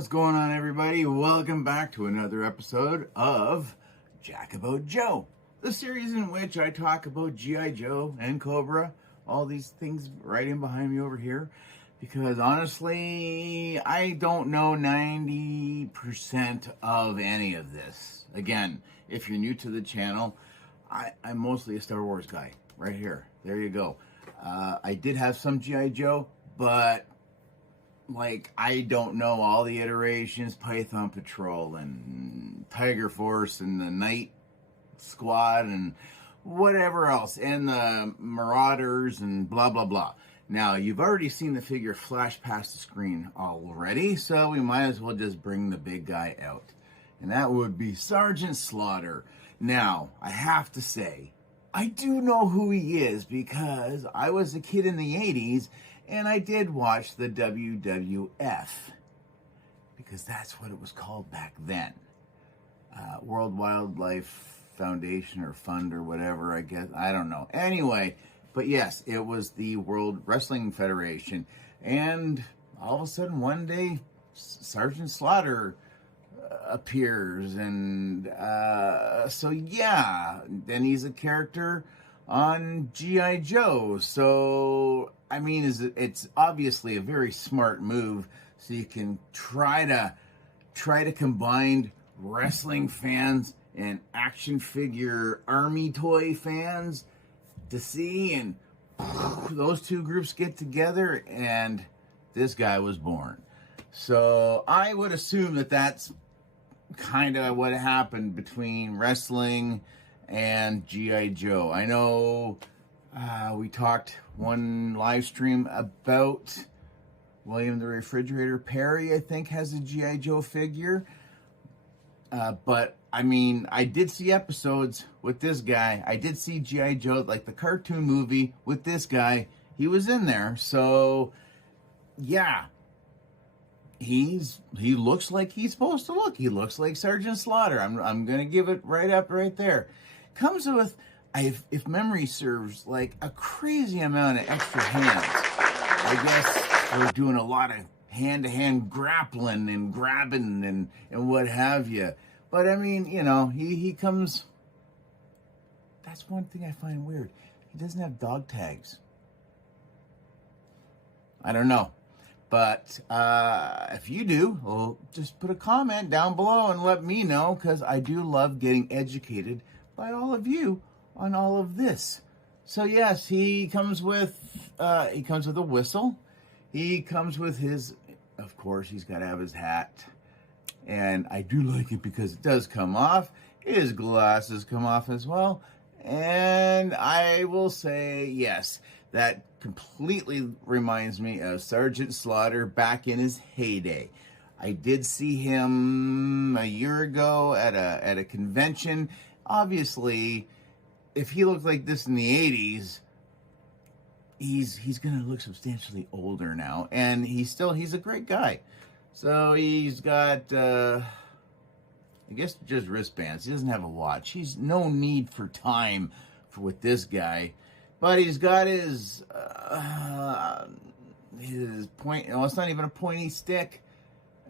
What's going on, everybody? Welcome back to another episode of Jack About Joe, the series in which I talk about G.I. Joe and Cobra, all these things right in behind me over here, because honestly, I don't know 90% of any of this. Again, if you're new to the channel, I'm mostly a Star Wars guy, right here. There you go. I did have some G.I. Joe, but I don't know all the iterations, Python Patrol and Tiger Force and the Night Squad and whatever else, and the Marauders and blah, blah, blah. Now, you've already seen the figure flash past the screen already, so we might as well just bring the big guy out. And that would be Sergeant Slaughter. Now, I have to say, I do know who he is because I was a kid in the 80s and I did watch the WWF, because that's what it was called back then. World Wildlife Foundation or Fund or whatever, I guess. I don't know. Anyway, but yes, it was the World Wrestling Federation. And all of a sudden, one day, Sergeant Slaughter appears. And so, yeah, then he's a character on G.I. Joe. So, I mean, it's obviously a very smart move, so you can try to combine wrestling fans and action figure army toy fans to see, and those two groups get together, and this guy was born. So I would assume that that's kind of what happened between wrestling and G.I. Joe. I know we talked one live stream about William the Refrigerator Perry, I think, has a G.I. Joe figure. But, I mean, I did see episodes with this guy. I did see G.I. Joe, like the cartoon movie with this guy. He was in there. So, yeah. He looks like he's supposed to look. He looks like Sergeant Slaughter. I'm going to give it right up right there. Comes with, if memory serves, like a crazy amount of extra hands. I guess we're doing a lot of hand-to-hand grappling and grabbing and what have you. But I mean, you know, he comes. That's one thing I find weird. He doesn't have dog tags. I don't know. But if you do, well, just put a comment down below and let me know, because I do love getting educated by all of you on all of this. So yes, he comes with a whistle. He comes with his, of course, he's got to have his hat. And I do like it because it does come off. His glasses come off as well. And I will say, yes, that completely reminds me of Sergeant Slaughter back in his heyday. I did see him a year ago at a convention. Obviously, if he looked like this in the 80s, he's going to look substantially older now. And he's a great guy. So he's got, I guess, just wristbands. He doesn't have a watch. He's no need for time with this guy. But he's got his point. No, it's not even a pointy stick.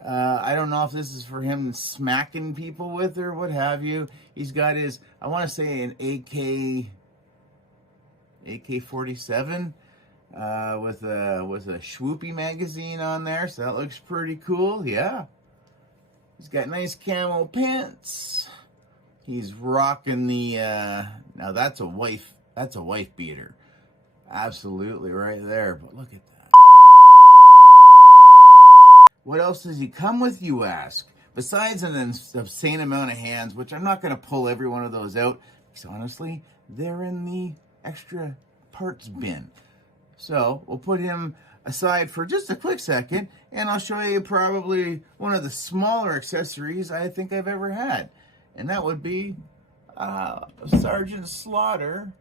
I don't know if this is for him smacking people with or what have you. He's got his, I want to say, an AK-47 with a Swoopy magazine on there. So that looks pretty cool. Yeah. He's got nice camo pants. He's rocking the now that's a wife beater. Absolutely right there. But look at that. What else does he come with, you ask? Besides an insane amount of hands, which I'm not going to pull every one of those out, because honestly, they're in the extra parts bin. So we'll put him aside for just a quick second, and I'll show you probably one of the smaller accessories I think I've ever had. And that would be Sergeant Slaughter,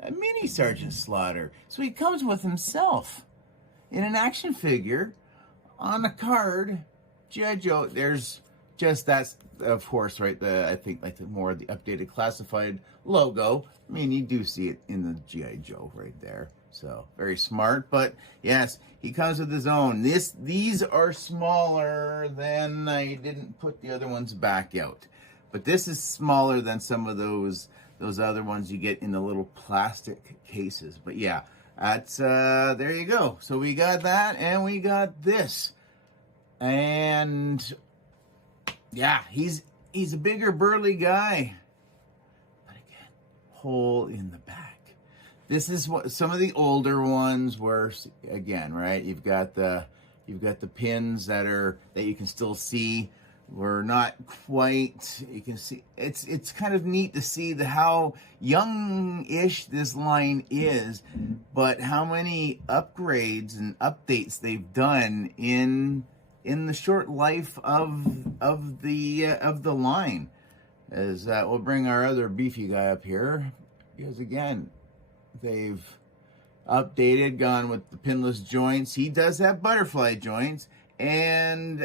a mini Sergeant Slaughter. So he comes with himself in an action figure on a card. G.I. Joe, there's just that's, of course, right, I think like the more the updated classified logo. I mean, you do see it in the G.I. Joe right there. So very smart, but yes, he comes with his own. These are smaller than, I didn't put the other ones back out, but this is smaller than some of those other ones you get in the little plastic cases. But yeah, that's there you go. So we got that, and we got this, and yeah, he's a bigger burly guy, but again, hole in the back. This is what some of the older ones were. Again, right? You've got the pins that you can still see. We're not quite. You can see it's kind of neat to see how young-ish this line is, but how many upgrades and updates they've done in the short life of the line. As we'll bring our other beefy guy up here, because again, they've updated, gone with the pinless joints. He does have butterfly joints, and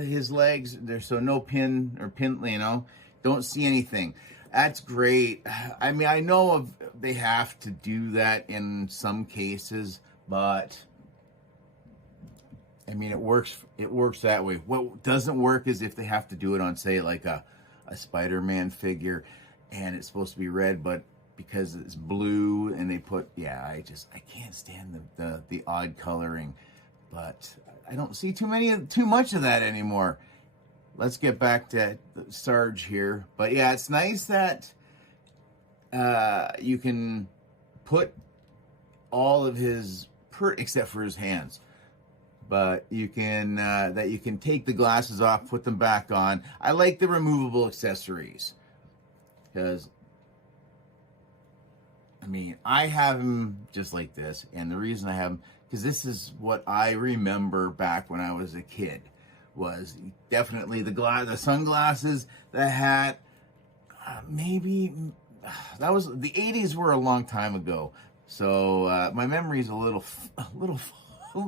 his legs, there's so no pin, don't see anything. That's great. I mean, I know they have to do that in some cases, but I mean, it works that way. What doesn't work is if they have to do it on, say, like a Spider-Man figure, and it's supposed to be red, but because it's blue, and they put, I can't stand the odd coloring. But I don't see too much of that anymore. Let's get back to Sarge here. But yeah, it's nice that you can put all of his, except for his hands, but you can take the glasses off, put them back on. I like the removable accessories, because I mean, I have him just like this, and the reason I have him, because this is what I remember back when I was a kid, was definitely the sunglasses, the hat, maybe, that was, the 80s were a long time ago, so my memory's a little,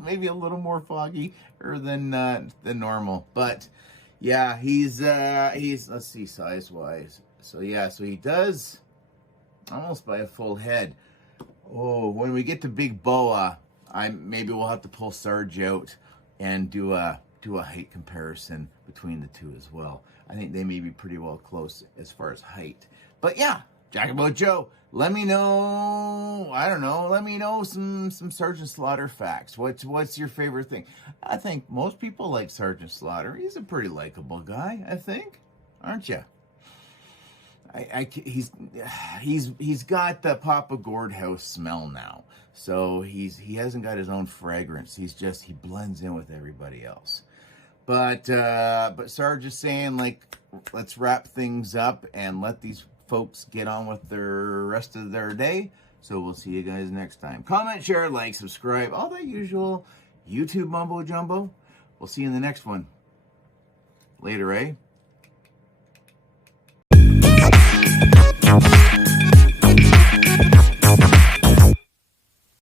maybe a little more foggy than normal, but yeah, he's, let's see, size-wise, so yeah, so he does almost by a full head. Oh, when we get to Big Boa, maybe we'll have to pull Sarge out and do a height comparison between the two as well. I think they may be pretty well close as far as height. But yeah, Jackabout Joe, let me know. I don't know. Let me know some Sergeant Slaughter facts. What's your favorite thing? I think most people like Sergeant Slaughter. He's a pretty likable guy, I think, aren't you? He's got the Papa Gordhouse smell now, so he hasn't got his own fragrance. He blends in with everybody else. But Sarge is saying, like, let's wrap things up and let these folks get on with the rest of their day. So we'll see you guys next time. Comment, share, like, subscribe, all that usual YouTube mumbo jumbo. We'll see you in the next one. Later, eh?